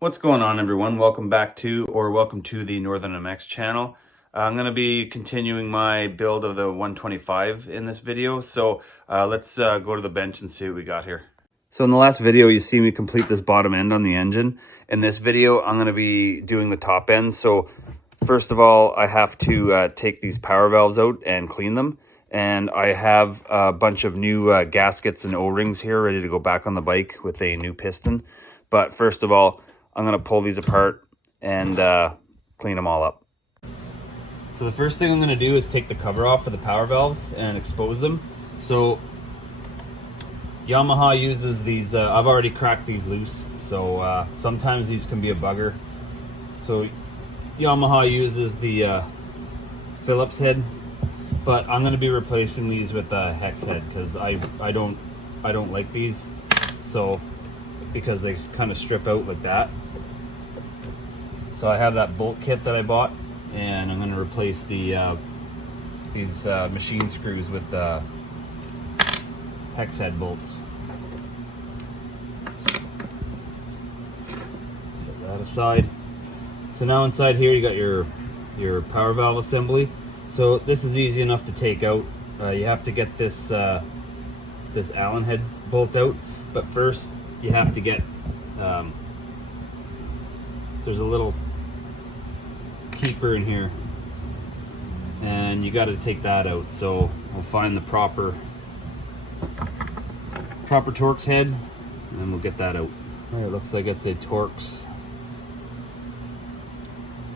What's going on, everyone? Welcome to the Northern MX channel. I'm going to be continuing my build of the 125 in this video. So let's go to the bench and see what we got here. So in the last video, you see me complete this bottom end on the engine. In this video, I'm going to be doing the top end. So first of all, I have to take these power valves out and clean them. And I have a bunch of new gaskets and O-rings here ready to go back on the bike with a new piston. But first of all, I'm going to pull these apart and clean them all up. So the first thing I'm going to do is take the cover off for the power valves and expose them. So Yamaha uses these, I've already cracked these loose, so sometimes these can be a bugger. So Yamaha uses the Phillips head, but I'm going to be replacing these with a hex head because I don't like these, so because they kind of strip out like that. So I have that bolt kit that I bought, and I'm going to replace the these machine screws with hex head bolts. Set that aside. So now inside here you got your power valve assembly. So this is easy enough to take out. You have to get this this Allen head bolt out, but first you have to get there's a little keeper in here, and you got to take that out. So we'll find the proper Torx head, and then we'll get that out. All right, it looks like it's a Torx.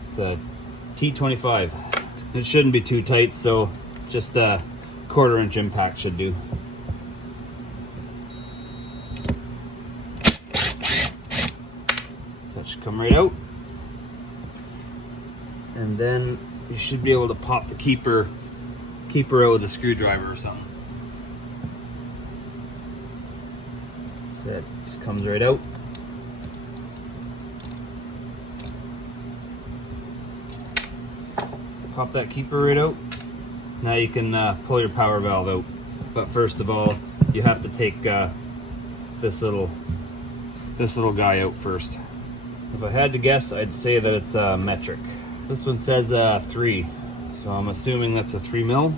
It's a T25. It shouldn't be too tight, so just a 1/4 inch impact should do. So that should come right out. And then you should be able to pop the keeper out with a screwdriver or something. That just comes right out. Pop that keeper right out. Now you can pull your power valve out. But first of all, you have to take this little guy out first. If I had to guess, I'd say that it's metric. This one says 3, so I'm assuming that's a 3 mil.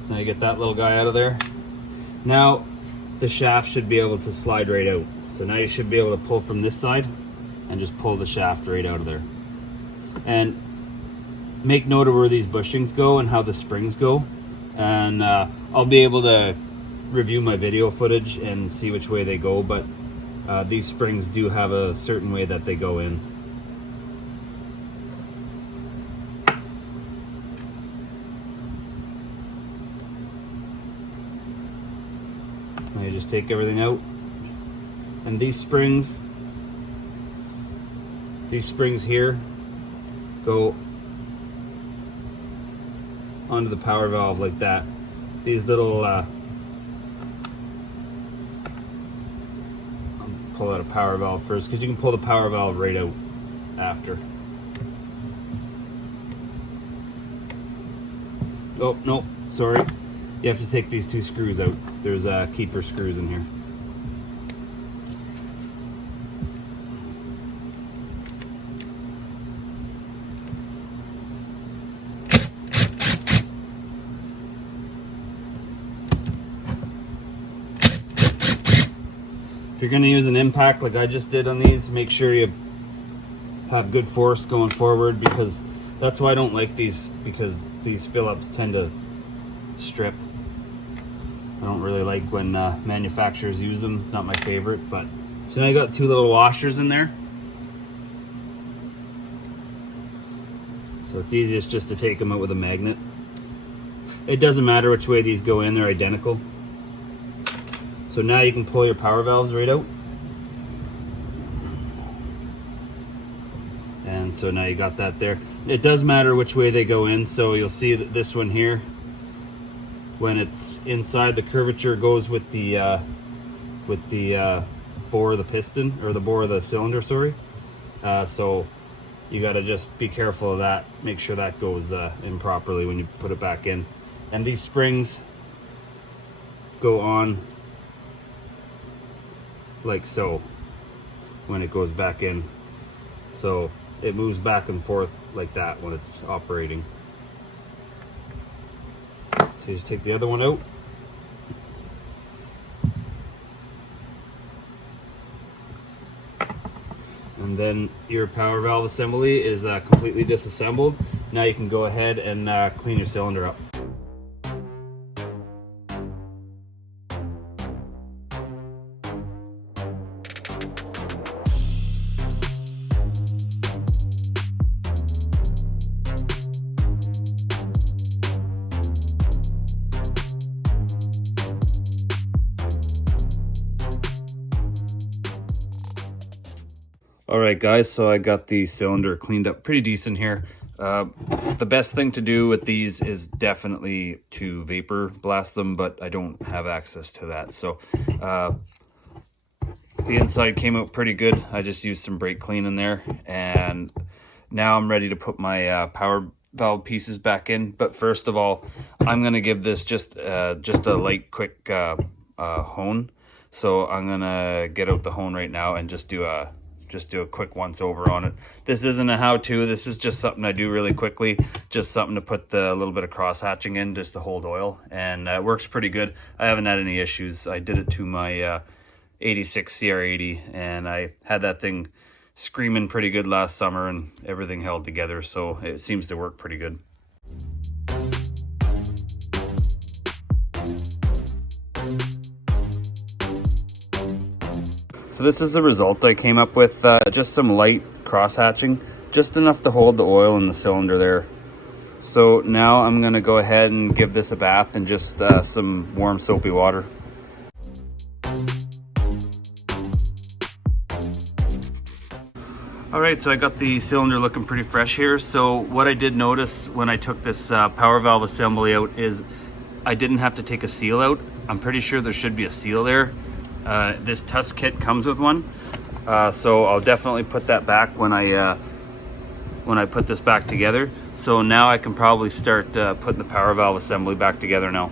So now you get that little guy out of there. Now the shaft should be able to slide right out. So now you should be able to pull from this side and just pull the shaft right out of there. And make note of where these bushings go and how the springs go, and I'll be able to review my video footage and see which way they go, but these springs do have a certain way that they go in. Now you just take everything out, and these springs here go onto the power valve like that. These little I'll pull out a power valve first, because you can pull the power valve right out after. Oh no, sorry, you have to take these 2 screws out. There's keeper screws in here. If you're going to use an impact like I just did on these, make sure you have good force going forward, because that's why I don't like these, because these Phillips tend to strip. I don't really like when manufacturers use them. It's not my favorite. But so now I got 2 little washers in there. So it's easiest just to take them out with a magnet. It doesn't matter which way these go in, they're identical. So now you can pull your power valves right out. And so now you got that there. It does matter which way they go in, so you'll see that this one here, when it's inside, the curvature goes with the bore of the piston, or the bore of the cylinder, sorry. So you got to just be careful of that. Make sure that goes in properly when you put it back in. And these springs go on like so when it goes back in. So it moves back and forth like that when it's operating. So you just take the other one out. And then your power valve assembly is completely disassembled. Now you can go ahead and clean your cylinder up. Alright guys, so I got the cylinder cleaned up pretty decent here. The best thing to do with these is definitely to vapor blast them, but I don't have access to that. So the inside came out pretty good. I just used some brake clean in there, and now I'm ready to put my power valve pieces back in. But first of all, I'm going to give this just a light quick hone. So I'm going to get out the hone right now and just do a quick once over on it. This isn't a how-to, this is just something I do really quickly, just something to put the little bit of cross hatching in just to hold oil, and it works pretty good. I haven't had any issues. I did it to my 86 CR80, and I had that thing screaming pretty good last summer, and everything held together, so it seems to work pretty good. So this is the result I came up with, just some light cross hatching, just enough to hold the oil in the cylinder there. So now I'm going to go ahead and give this a bath in just some warm soapy water. Alright, so I got the cylinder looking pretty fresh here. So what I did notice when I took this power valve assembly out is I didn't have to take a seal out. I'm pretty sure there should be a seal there. This Tusk kit comes with one, so I'll definitely put that back when I put this back together. So now I can probably start putting the power valve assembly back together now.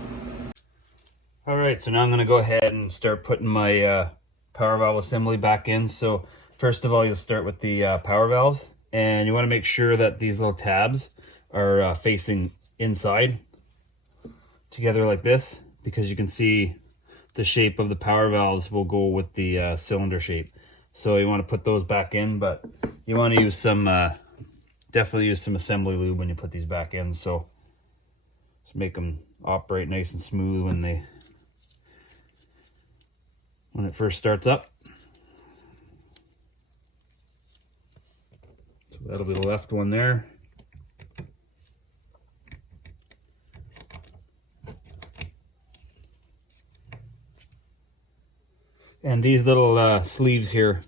All right, so now I'm going to go ahead and start putting my power valve assembly back in. So first of all, you'll start with the power valves, and you want to make sure that these little tabs are facing inside together like this, because you can see the shape of the power valves will go with the cylinder shape. So you want to put those back in, but you want to use some, definitely use some assembly lube when you put these back in. So just make them operate nice and smooth when it first starts up. So that'll be the left one there. And these little sleeves here,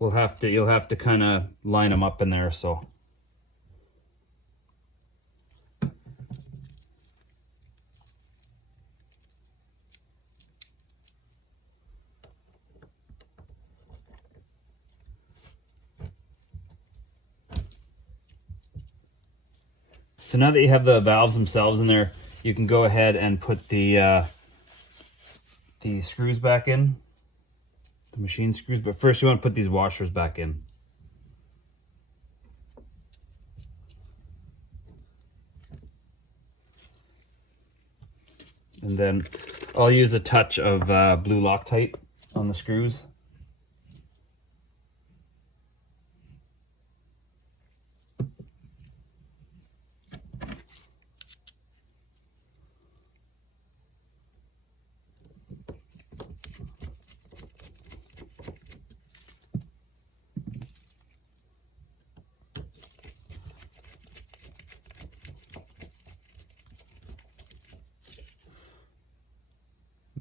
you'll have to kind of line them up in there. So now that you have the valves themselves in there, you can go ahead and put the screws back in, the machine screws, but first you want to put these washers back in. And then I'll use a touch of blue Loctite on the screws.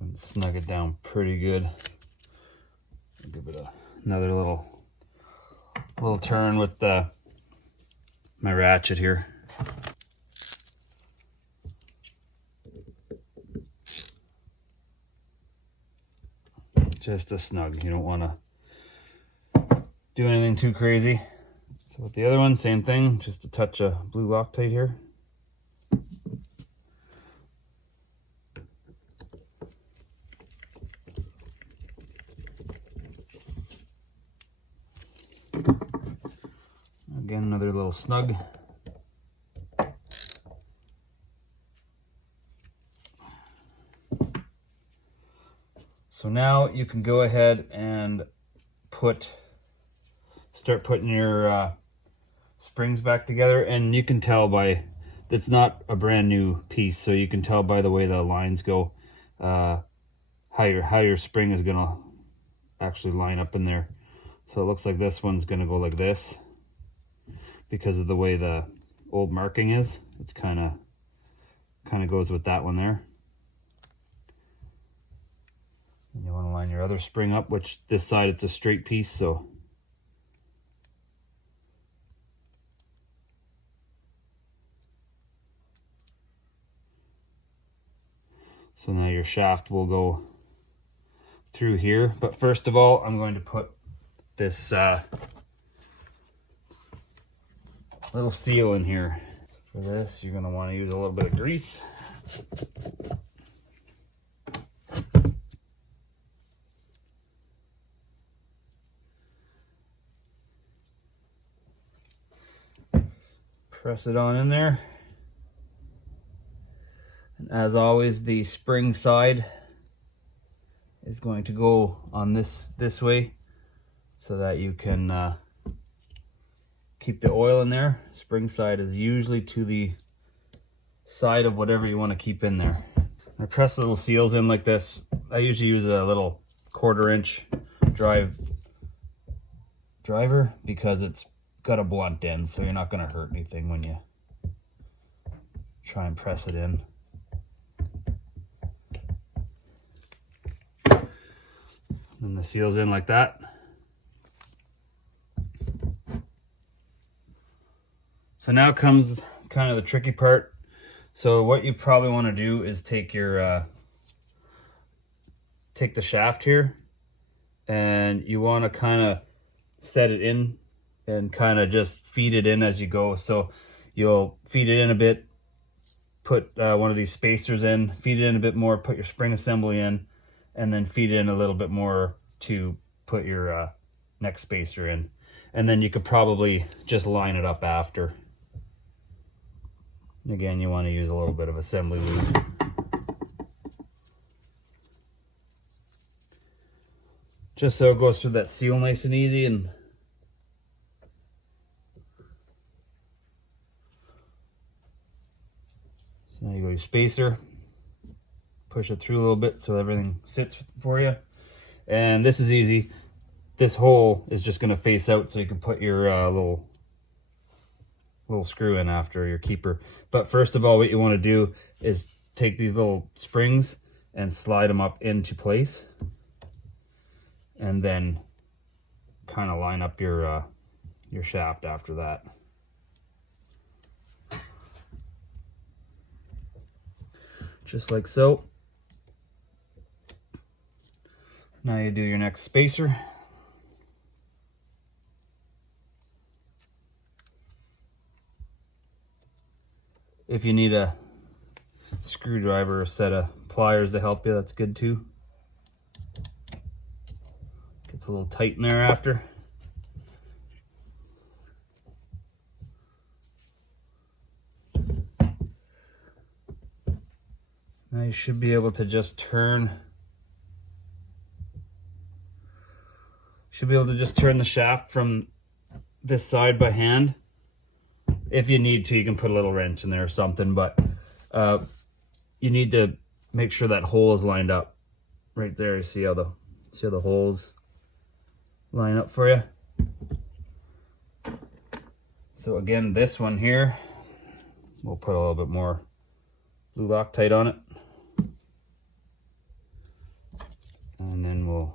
And snug it down pretty good. I'll give it another little turn with my ratchet here. just a snug. You don't want to do anything too crazy. So with the other one, same thing, just a touch of blue Loctite here. Again, another little snug. So now you can go ahead and start putting your springs back together, and you can tell by, it's not a brand new piece, so you can tell by the way the lines go how your spring is gonna actually line up in there. So it looks like this one's gonna go like this because of the way the old marking is. It's kind of goes with that one there. And you want to line your other spring up, which this side it's a straight piece, so now your shaft will go through here. But first of all, I'm going to put this little seal in here. For this, you're going to want to use a little bit of grease. Press it on in there. And as always, the spring side is going to go on this way so that you can keep the oil in there. Spring side is usually to the side of whatever you want to keep in there. I press the little seals in like this. I usually use a little 1/4 inch driver because it's got a blunt end, so you're not going to hurt anything when you try and press it in. And the seal's in like that. So now comes kind of the tricky part. So what you probably want to do is take your take the shaft here, and you want to kind of set it in and kind of just feed it in as you go. So you'll feed it in a bit, put one of these spacers in, feed it in a bit more, put your spring assembly in, and then feed it in a little bit more to put your next spacer in. And then you could probably just line it up after. Again, you want to use a little bit of assembly lube. Just so it goes through that seal nice and easy. And so now you go your spacer, push it through a little bit so everything sits for you. And this is easy. This hole is just going to face out so you can put your little screw in after your keeper. But first of all, what you want to do is take these little springs and slide them up into place, and then kind of line up your shaft after that. Just like so. Now you do your next spacer. If you need a screwdriver or a set of pliers to help you, that's good too. Gets a little tight in there after. Now you should be able to just turn. The shaft from this side by hand. If you need to, you can put a little wrench in there or something, but you need to make sure that hole is lined up. Right there, you see how the holes line up for you. So again, this one here, we'll put a little bit more blue Loctite on it. And then we'll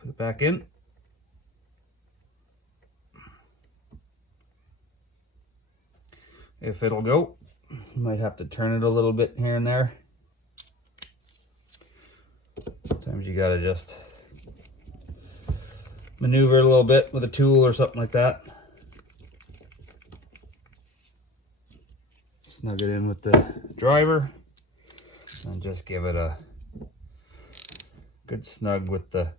put it back in. If it'll go, you might have to turn it a little bit here and there. Turn Sometimes you gotta just maneuver it a little bit with a tool or something like that. Snug it in with the driver and just give it a good snug with the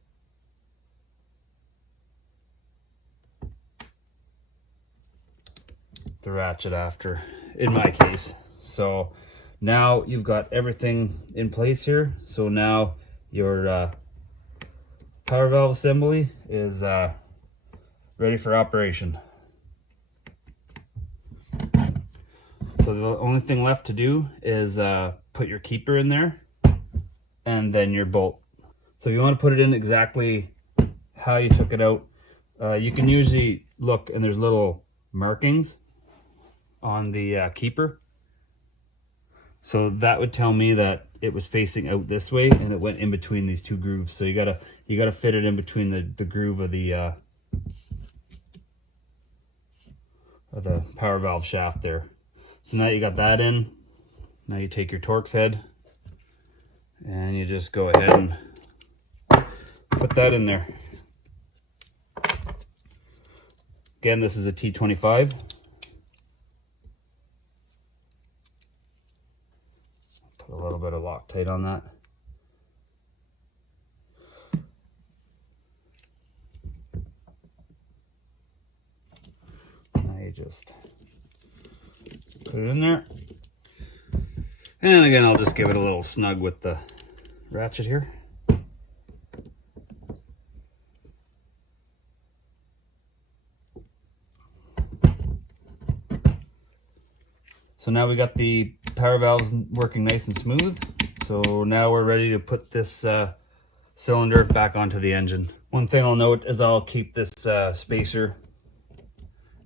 ratchet after, in my case. So now you've got everything in place here. So now your power valve assembly is ready for operation. So the only thing left to do is put your keeper in there and then your bolt. So you want to put it in exactly how you took it out. You can usually look and there's little markings on the keeper. So that would tell me that it was facing out this way and it went in between these two grooves. So you gotta fit it in between the groove of the power valve shaft there. So now you got that in. Now you take your Torx head and you just go ahead and put that in there. Again, this is a T25. Put a little bit of Loctite on that. Now you just put it in there. And again, I'll just give it a little snug with the ratchet here. So now we got the power valves working nice and smooth. So now we're ready to put this cylinder back onto the engine. One thing I'll note is I'll keep this spacer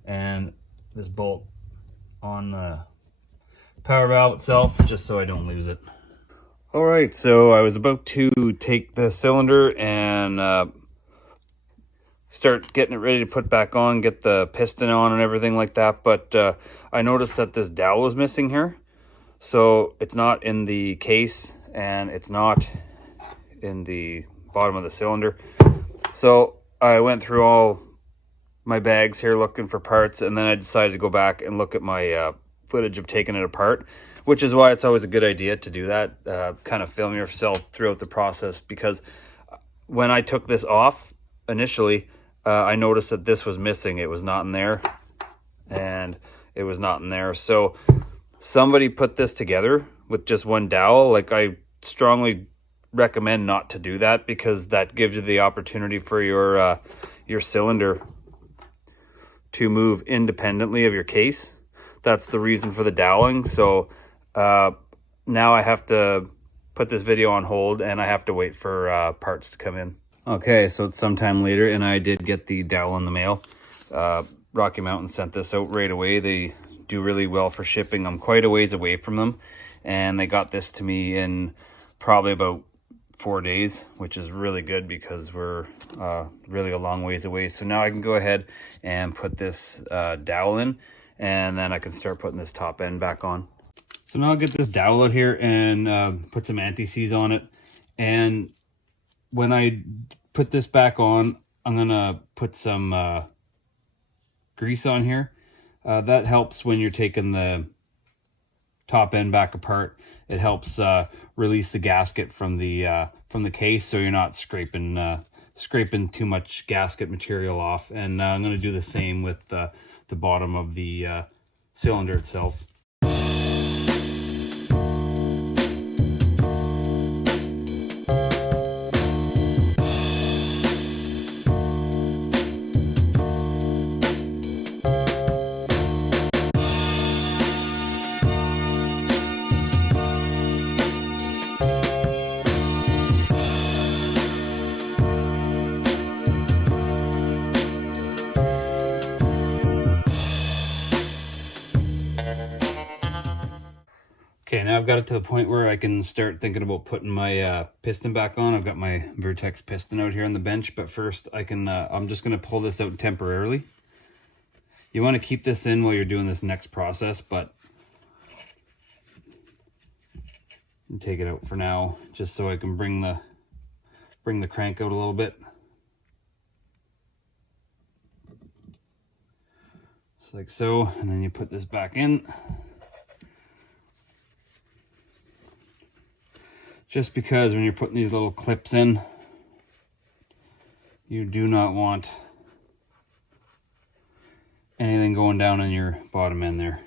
and this bolt on the power valve itself just so I don't lose it. All right, so I was about to take the cylinder and start getting it ready to put back on, get the piston on and everything like that, but I noticed that this dowel was missing here. So it's not in the case and it's not in the bottom of the cylinder. So I went through all my bags here looking for parts, and then I decided to go back and look at my footage of taking it apart, which is why it's always a good idea to do that, kind of film yourself throughout the process, because when I took this off initially, I noticed that this was missing. It was not in there, and it was not in there. So somebody put this together with just one dowel. Like, I strongly recommend not to do that, because that gives you the opportunity for your cylinder to move independently of your case. That's the reason for the doweling. So now I have to put this video on hold and I have to wait for parts to come in. Okay, so it's sometime later and I did get the dowel in the mail. Rocky Mountain sent this out right away. They do really well for shipping. I'm quite a ways away from them, and they got this to me in probably about 4 days, which is really good because we're really a long ways away. So now I can go ahead and put this dowel in, and then I can start putting this top end back on. So now I'll get this dowel out here and put some anti-seize on it. And when I put this back on, I'm gonna put some grease on here. That helps when you're taking the top end back apart. It helps release the gasket from the case, so you're not scraping too much gasket material off. And I'm going to do the same with the bottom of the cylinder itself. Okay, now I've got it to the point where I can start thinking about putting my piston back on. I've got my Vertex piston out here on the bench, but first I'm just gonna pull this out temporarily. You wanna keep this in while you're doing this next process, but take it out for now, just so I can bring the bring the crank out a little bit. Just like so, and then you put this back in. Just because when you're putting these little clips in, you do not want anything going down in your bottom end there.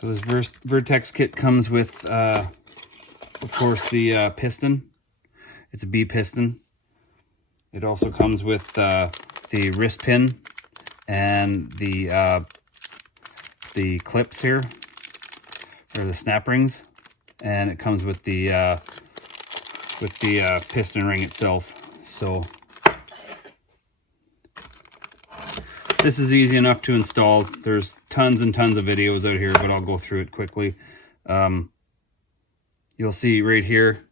So this Vertex kit comes with, of course, the piston. It's a B piston. It also comes with the wrist pin and the clips here, or the snap rings, and it comes with the piston ring itself. So this is easy enough to install. There's tons and tons of videos out here, but I'll go through it quickly. You'll see right here,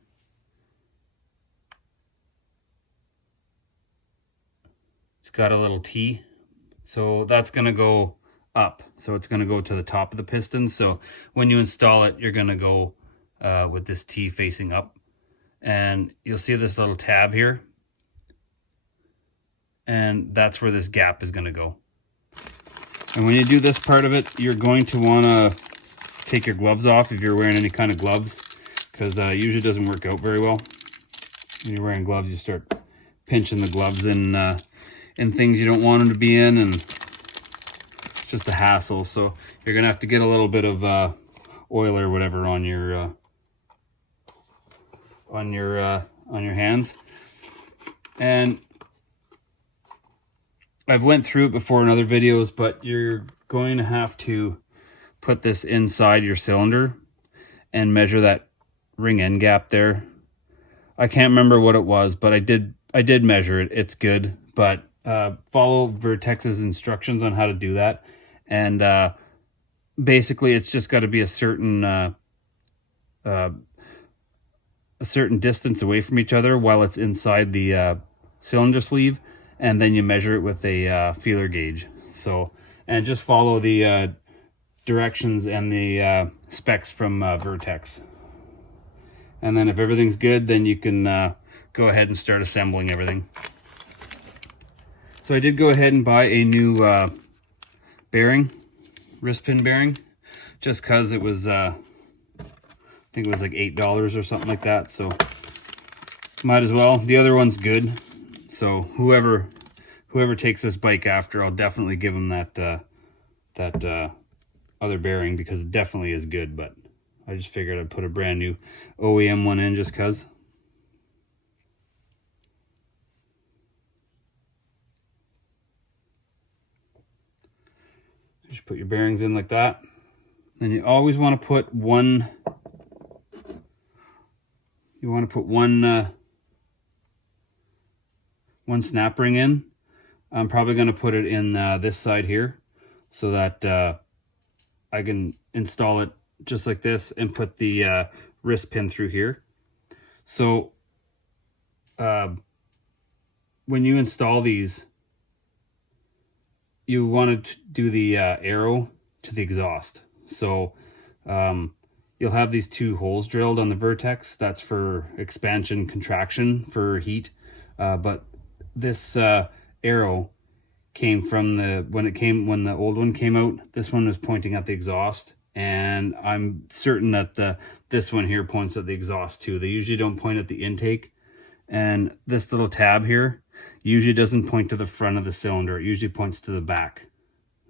it's got a little T, so that's going to go up. So it's going to go to the top of the piston. So when you install it, you're going to go with this T facing up. And you'll see this little tab here. And that's where this gap is going to go. And when you do this part of it, you're going to want to take your gloves off if you're wearing any kind of gloves, because it usually doesn't work out very well. When you're wearing gloves, you start pinching the gloves in things you don't want them to be in, and it's just a hassle. So you're going to have to get a little bit of oil or whatever on your hands. And I've went through it before in other videos, but you're going to have to put this inside your cylinder and measure that ring end gap there. I can't remember what it was, but I did measure it. It's good, but follow Vertex's instructions on how to do that. And basically it's just got to be a certain distance away from each other while it's inside the cylinder sleeve, and then you measure it with a feeler gauge. So, and just follow the directions and the specs from Vertex. And then if everything's good, then you can go ahead and start assembling everything. So I did go ahead and buy a new bearing, wrist pin bearing, just because it was, I think it was like $8 or something like that. So might as well. The other one's good. So whoever takes this bike after, I'll definitely give them that other bearing, because it definitely is good. But I just figured I'd put a brand new OEM one in just cause. Just put your bearings in like that. Then you always want to put one. You want to put one snap ring in. I'm probably going to put it in this side here, so that I can install it just like this and put the wrist pin through here. So when you install these, you want to do the arrow to the exhaust. So you'll have these two holes drilled on the Vertex. That's for expansion, contraction for heat. But this arrow came from when the old one came out. This one was pointing at the exhaust, and I'm certain that this one here points at the exhaust too. They usually don't point at the intake, and this little tab here usually doesn't point to the front of the cylinder. It usually points to the back.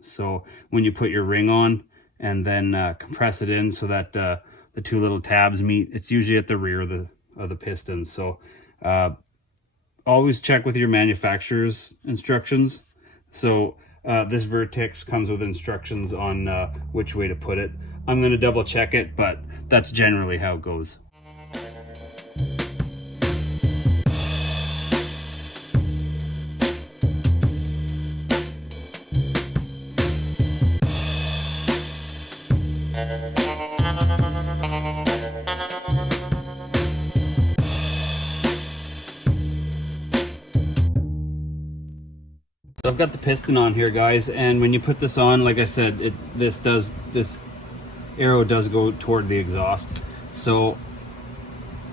So when you put your ring on and then compress it in so that the two little tabs meet, it's usually at the rear of the piston. So always check with your manufacturer's instructions. So this Vertex comes with instructions on which way to put it. I'm going to double check it, but that's generally how it goes. So I've got the piston on here, guys, and when you put this on, like I said, this arrow does go toward the exhaust. So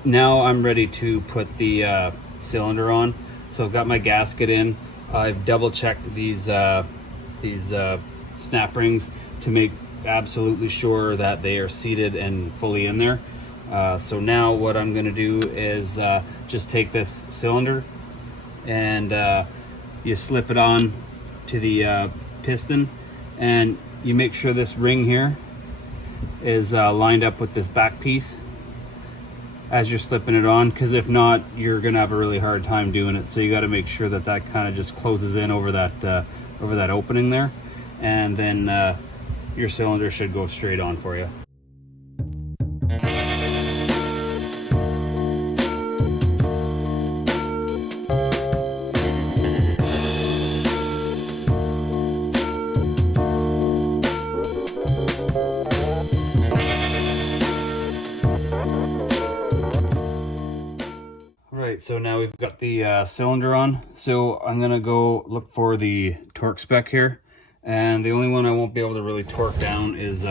now I'm ready to put the cylinder on. So I've got my gasket in. I've double checked these snap rings to make absolutely sure that they are seated and fully in there. So now what I'm going to do is just take this cylinder and you slip it on to the piston, and you make sure this ring here is lined up with this back piece as you're slipping it on, because if not, you're gonna have a really hard time doing it. So you got to make sure that that kind of just closes in over that opening there, and then your cylinder should go straight on for you. Right, so now we've got the cylinder on. So I'm gonna go look for the torque spec here, and the only one I won't be able to really torque down is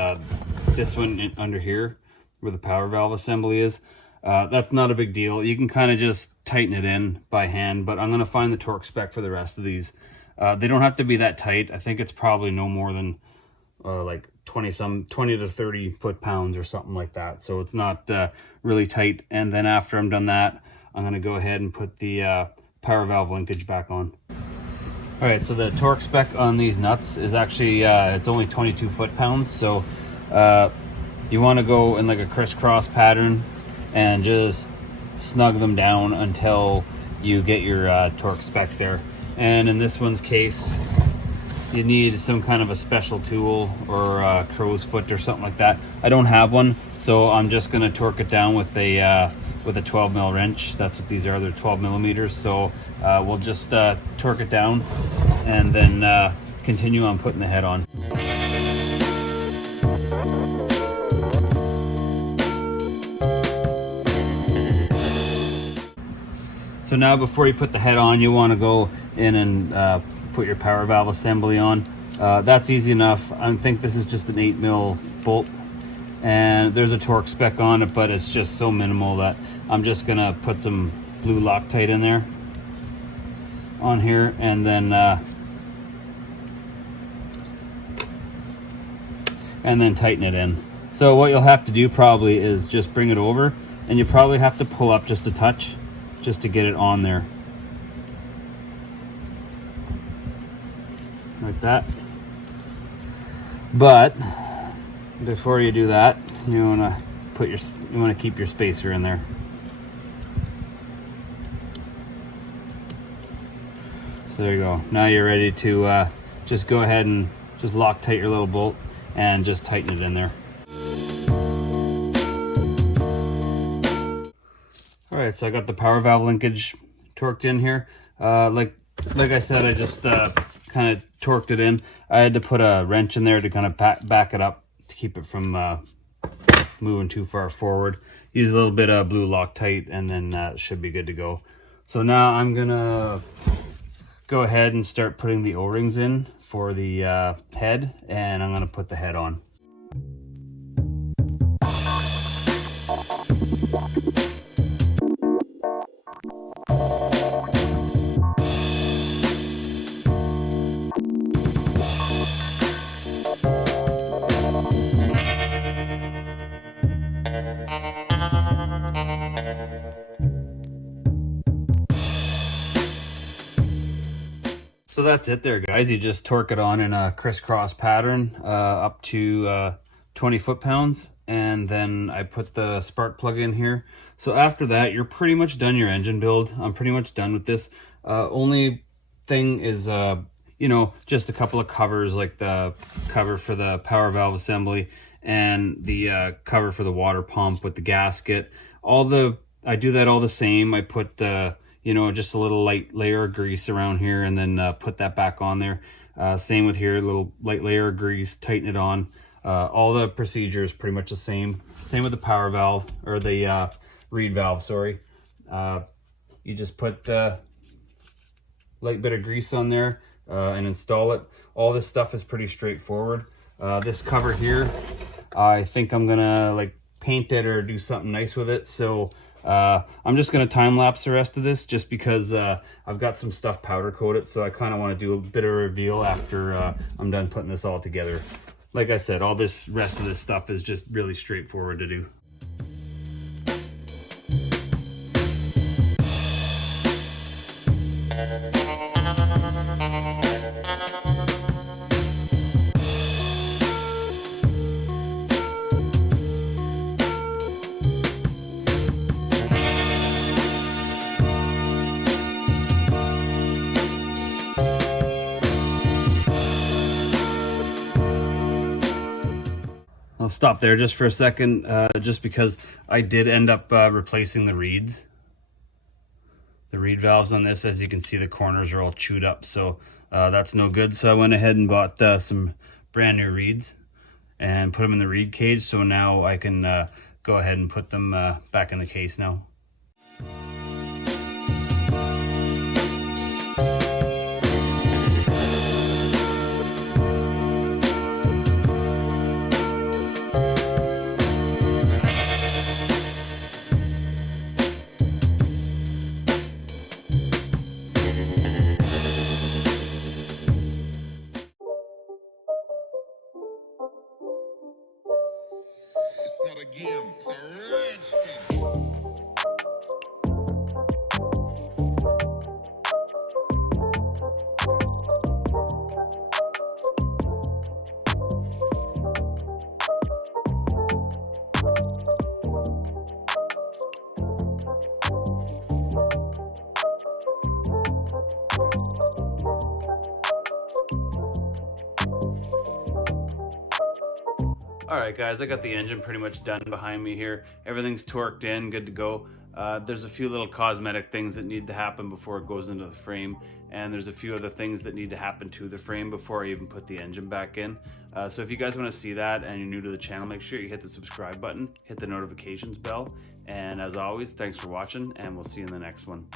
this one under here where the power valve assembly is. That's not a big deal. You can kind of just tighten it in by hand, but I'm gonna find the torque spec for the rest of these. They don't have to be that tight. I think it's probably no more than like 20 to 30 foot-pounds or something like that. So it's not really tight. And then after I'm done that, I'm going to go ahead and put the power valve linkage back on. All right, so the torque spec on these nuts is actually, it's only 22 foot-pounds. So you want to go in like a crisscross pattern and just snug them down until you get your torque spec there. And in this one's case, you need some kind of a special tool or a crow's foot or something like that. I don't have one, so I'm just going to torque it down with a 12 mil wrench. That's what these are. They're 12 millimeters. So we'll just torque it down and then continue on putting the head on. So now before you put the head on, you want to go in and put your power valve assembly on. That's easy enough. I think this is just an 8 mil bolt, and there's a torque spec on it, but it's just so minimal that I'm just gonna put some blue Loctite in there on here, and then tighten it in. So what you'll have to do probably is just bring it over, and you probably have to pull up just a touch just to get it on there. Like that. But before you do that, you want to keep your spacer in there. So there you go. Now you're ready to just go ahead and just Loctite your little bolt and just tighten it in there. All right, so I got the power valve linkage torqued in here. Like I said, I just kind of torqued it in. I had to put a wrench in there to kind of back it up to keep it from moving too far forward. Use a little bit of blue Loctite, and then that should be good to go. So now I'm gonna go ahead and start putting the O-rings in for the head, and I'm gonna put the head on. So that's it there, guys. You just torque it on in a crisscross pattern up to 20 foot-pounds, and then I put the spark plug in here. So after that, you're pretty much done your engine build. I'm pretty much done with this. Only thing is, you know, just a couple of covers, like the cover for the power valve assembly and the cover for the water pump with the gasket. I do that all the same. I put you know, just a little light layer of grease around here, and then put that back on there. Same with here, a little light layer of grease, tighten it on. All the procedure is pretty much the same. Same with the power valve, or the reed valve, sorry. You just put light bit of grease on there and install it. All this stuff is pretty straightforward. This cover here, I think I'm gonna like paint it or do something nice with it. So I'm just gonna time lapse the rest of this just because I've got some stuff powder coated, so I kind of want to do a bit of a reveal after I'm done putting this all together. Like I said, all this rest of this stuff is just really straightforward to do. I'll stop there just for a second, just because I did end up replacing the reeds. The reed valves on this, as you can see, the corners are all chewed up, so that's no good. So I went ahead and bought some brand new reeds and put them in the reed cage, so now I can go ahead and put them back in the case now. It's not a game, it's a rich thing. Alright guys, I got the engine pretty much done behind me here. Everything's torqued in, good to go. There's a few little cosmetic things that need to happen before it goes into the frame, and there's a few other things that need to happen to the frame before I even put the engine back in. So if you guys want to see that and you're new to the channel, make sure you hit the subscribe button, hit the notifications bell, and as always, thanks for watching, and we'll see you in the next one.